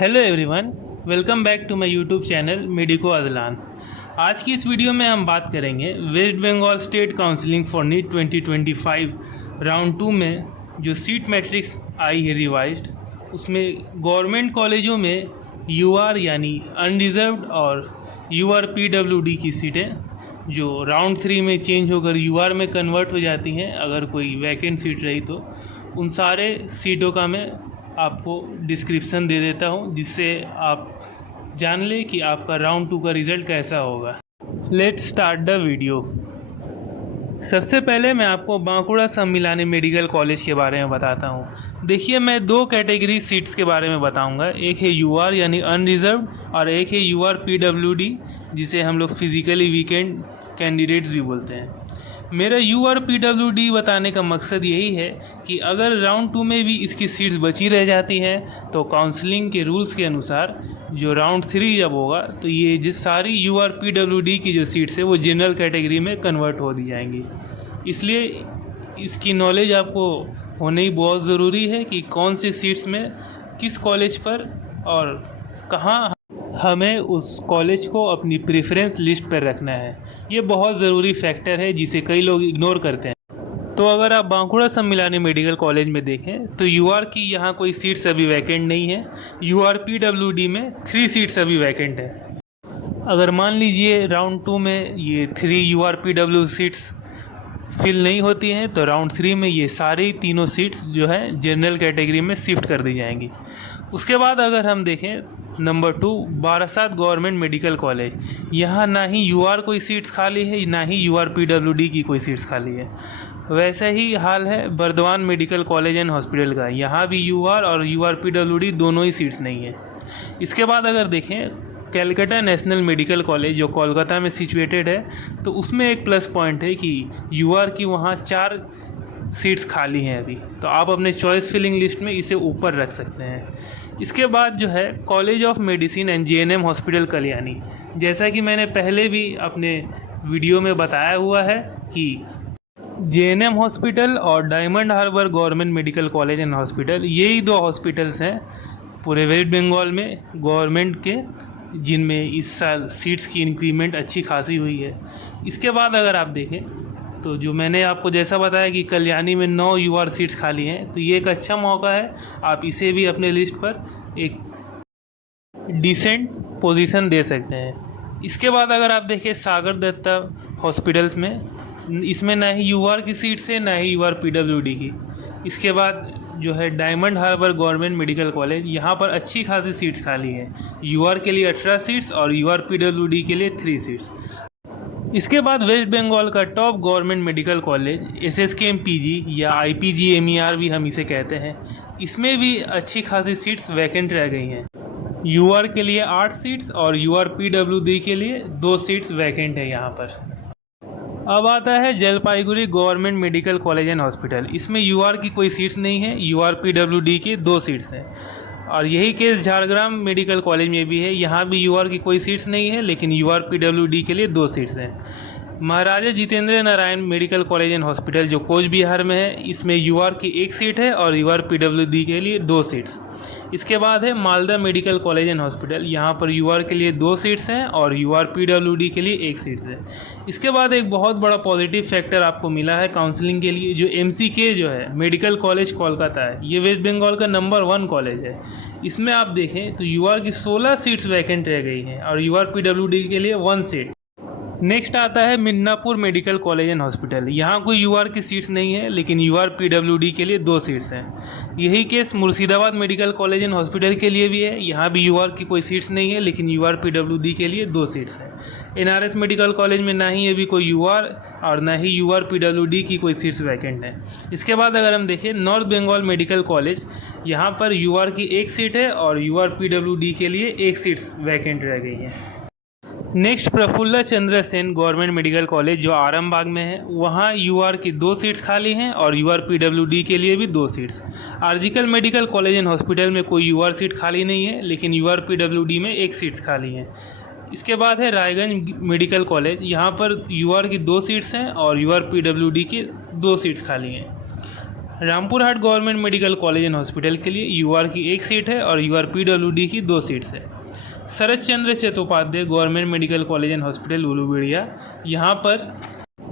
Hello everyone, welcome back to my YouTube channel medico Adlan. आज की इस वीडियो में हम बात करेंगे West Bengal state counselling for NEET 2025 round 2 में जो सीट मैट्रिक्स आई है रिवाइज्ड, उसमें गवर्नमेंट कॉलेजों में यूआर यानी अनरिजर्व्ड और यूआर पीडब्ल्यूडी की सीटें जो राउंड 3 में चेंज होकर यूआर में कन्वर्ट हो जाती हैं अगर कोई वैकेंट सीट रही तो, उन सारे सीटों का मैं आपको डिस्क्रिप्शन दे देता हूं जिससे आप जान लें कि आपका राउंड 2 का रिज़ल्ट कैसा होगा। Let's start the video. सबसे पहले मैं आपको बांकुड़ा सम्मिलानी मेडिकल कॉलेज के बारे में बताता हूं। देखिए, मैं दो कैटेगरी सीट्स के बारे में बताऊंगा। एक है यूआर यानी अनरिजर्व्ड और एक है यूआर पीडब्ल्यूडी जिसे हम लोग फिजिकली वीकेंड कैंडिडेट्स भी बोलते हैं। मेरा यूआर पीडब्ल्यूडी बताने का मकसद यही है कि अगर राउंड 2 में भी इसकी सीट्स बची रह जाती हैं तो काउंसलिंग के रूल्स के अनुसार जो राउंड 3 जब होगा तो ये जिस सारी यूआर पीडब्ल्यूडी की जो सीट्स है वो जनरल कैटेगरी में कन्वर्ट हो दी जाएंगी। इसलिए इसकी नॉलेज आपको होना ही बहुत ज़रूरी है कि कौन सी सीट्स में किस कॉलेज पर और कहाँ हमें उस कॉलेज को अपनी प्रेफरेंस लिस्ट पर रखना है। ये बहुत ज़रूरी फैक्टर है जिसे कई लोग इग्नोर करते हैं। तो अगर आप बांकुड़ा सम्मिलानी मेडिकल कॉलेज में देखें तो यूआर की यहाँ कोई सीट्स अभी वैकेंट नहीं है। यूआर पीडब्ल्यूडी में 3 सीट्स अभी वैकेंट है। अगर मान लीजिए राउंड 2 में ये 3 यूआर पीडब्ल्यू सीट्स फिल नहीं होती हैं तो राउंड 3 में ये सारी तीनों सीट्स जो है जनरल कैटेगरी में शिफ्ट कर दी जाएंगी। उसके बाद अगर हम देखें number 2 Barasat government medical college, यहाँ ना ही यूआर कोई सीट्स खाली है ना ही यूआर पीडब्ल्यूडी की कोई सीट्स खाली है। वैसा ही हाल है Burdwan medical college and hospital का, यहाँ भी यूआर और यूआर पीडब्ल्यूडी दोनों ही सीट्स नहीं है। इसके बाद अगर देखें कैलकाटा नेशनल मेडिकल कॉलेज जो कोलकाता में सिचुएटेड है तो उसमें एक प्लस पॉइंट है कि यूआर की वहाँ 4 सीट्स खाली हैं अभी, तो आप अपने चॉइस फिलिंग लिस्ट में इसे ऊपर रख सकते हैं। इसके बाद जो है college of medicine and JNM hospital Kalyani, जैसा कि मैंने पहले भी अपने वीडियो में बताया हुआ है कि जेएनएम हॉस्पिटल और Diamond Harbour government medical college and hospital यही 2 हॉस्पिटल्स हैं पूरे वेस्ट बंगाल में गवर्नमेंट के जिनमें इस साल सीट्स की इंक्रीमेंट अच्छी खासी हुई है। इसके बाद अगर आप देखें तो जो मैंने आपको जैसा बताया कि कल्याणी में 9 यूआर सीट्स खाली हैं, तो ये एक अच्छा मौका है, आप इसे भी अपने लिस्ट पर एक डिसेंट पोजीशन दे सकते हैं। इसके बाद अगर आप देखें सागर दत्ता हॉस्पिटल्स में, इसमें ना ही यूआर की सीट्स है ना ही यूआर पीडब्ल्यूडी की। इसके बाद जो है Diamond Harbour government medical college, यहाँ पर अच्छी खासी सीट्स खाली हैं। यूआर के लिए 18 सीट्स और यूआर पीडब्ल्यूडी के लिए 3 सीट्स। इसके बाद वेस्ट बंगाल का टॉप गवर्नमेंट मेडिकल कॉलेज एसएसकेएमपीजी या आईपीजीएमईआर भी हम इसे कहते हैं, इसमें भी अच्छी खासी सीट्स वैकेंट रह गई हैं। यूआर के लिए 8 सीट्स और यूआर पीडब्ल्यूडी के लिए 2 सीट्स वैकेंट है यहाँ पर। अब आता है Jalpaiguri government medical college and hospital, इसमें यूआर की कोई सीट्स नहीं है, यूआर पीडब्ल्यूडी के 2 सीट्स हैं। और यही केस झारग्राम मेडिकल कॉलेज में भी है, यहाँ भी यूआर की कोई सीट्स नहीं है लेकिन यूआर पीडब्ल्यूडी के लिए 2 सीट्स हैं। Maharaja Jitendra Narayan medical college and hospital जो कोच बिहार में है, इसमें यूआर की 1 सीट है और यूआर पीडब्ल्यूडी के लिए 2 सीट्स। इसके बाद है Malda medical college and hospital, यहाँ पर यूआर के लिए 2 सीट्स हैं और यूआर पीडब्ल्यूडी के लिए 1 सीट है। इसके बाद एक बहुत बड़ा पॉजिटिव फैक्टर आपको मिला है काउंसलिंग के लिए, जो एमसीके जो है मेडिकल कॉलेज कोलकाता है, ये वेस्ट बंगाल का नंबर 1 कॉलेज है। इसमें आप देखें तो यूआर की 16 सीट्स वैकेंट रह गई हैं और यूआर पीडब्ल्यूडी के लिए 1 सीट। नेक्स्ट आता है Midnapore medical college and hospital, यहाँ कोई यूआर की सीट्स नहीं है लेकिन यूआर पीडब्ल्यूडी के लिए 2 सीट्स हैं। यही case Murshidabad medical college and hospital के लिए भी है, यहाँ भी यूआर की कोई सीट्स नहीं है लेकिन यूआर पीडब्ल्यूडी के लिए 2 सीट्स हैं। एनआरएस मेडिकल कॉलेज में ना ही अभी कोई यूआर और ना ही यूआर पीडब्ल्यूडी की कोई सीट्स वैकेंट हैं। इसके बाद अगर हम देखें नॉर्थ बंगाल मेडिकल कॉलेज, यहाँ पर यूआर की 1 सीट है और यूआर पीडब्ल्यूडी के लिए 1 सीट्स वैकेंट रह गई हैं। Next Prafulla Chandra Sen government medical college जो आरामबाग में है, वहाँ यूआर की 2 सीट्स खाली हैं और यूआर पीडब्ल्यूडी के लिए भी 2 सीट्स। आर्जिकल मेडिकल कॉलेज एंड हॉस्पिटल में कोई यूआर सीट खाली नहीं है लेकिन यूआर पीडब्ल्यूडी में 1 सीट्स खाली हैं। इसके बाद है रायगंज मेडिकल कॉलेज, यहाँ पर यूआर की 2 सीट्स हैं और यूआर पीडब्ल्यूडी की 2 सीट्स खाली हैं। Rampurhat government medical college and hospital के लिए यूआर की 1 सीट है और यूआर पीडब्ल्यूडी की 2 सीट्स है। Sarat Chandra Chattopadhyay government medical college and hospital Uluberia, यहाँ पर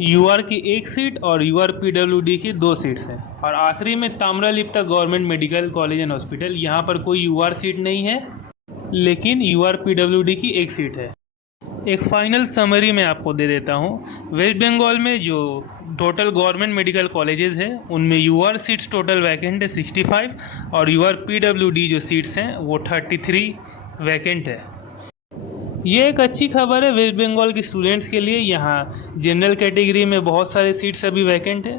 यूआर की 1 सीट और यूआर पीडब्ल्यूडी की 2 सीट्स हैं। और आखिरी में Tamralipta government medical college and hospital, यहाँ पर कोई यूआर सीट नहीं है लेकिन यूआर पीडब्ल्यूडी की 1 सीट है। एक फाइनल समरी मैं आपको दे देता हूँ। वेस्ट बंगाल में जो टोटल गवर्नमेंट मेडिकल कॉलेजेस हैं उनमें यूआर सीट्स टोटल वैकेंट है 65 और यूआर पीडब्ल्यूडी जो सीट्स हैं वो 33 वैकेंट है। ये एक अच्छी खबर है वेस्ट बंगाल के स्टूडेंट्स के लिए। यहाँ जनरल कैटेगरी में बहुत सारे सीट्स अभी वैकेंट है।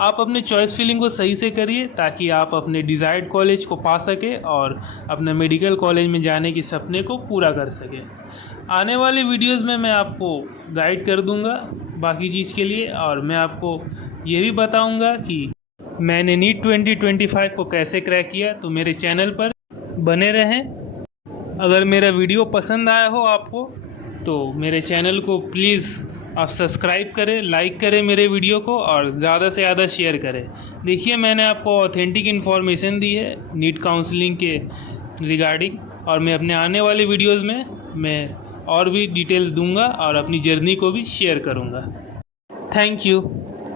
आप अपने चॉइस फिलिंग को सही से करिए ताकि आप अपने डिज़ायर्ड कॉलेज को पा सके और अपने मेडिकल कॉलेज में जाने के सपने को पूरा कर सके। आने वाले वीडियोस में मैं आपको गाइड कर दूंगा बाकी चीज़ के लिए, और मैं आपको ये भी बताऊंगा कि मैंने नीट 2025 को कैसे क्रैक किया। तो मेरे चैनल पर बने रहें। अगर मेरा वीडियो पसंद आया हो आपको तो मेरे चैनल को प्लीज़ आप सब्सक्राइब करें, लाइक करें मेरे वीडियो को और ज़्यादा से ज़्यादा शेयर करें। देखिए मैंने आपको ऑथेंटिक इन्फॉर्मेशन दी है नीट काउंसलिंग के रिगार्डिंग, और मैं अपने आने वाले वीडियोज़ में मैं और भी डिटेल्स दूंगा और अपनी जर्नी को भी शेयर करूंगा। Thank you.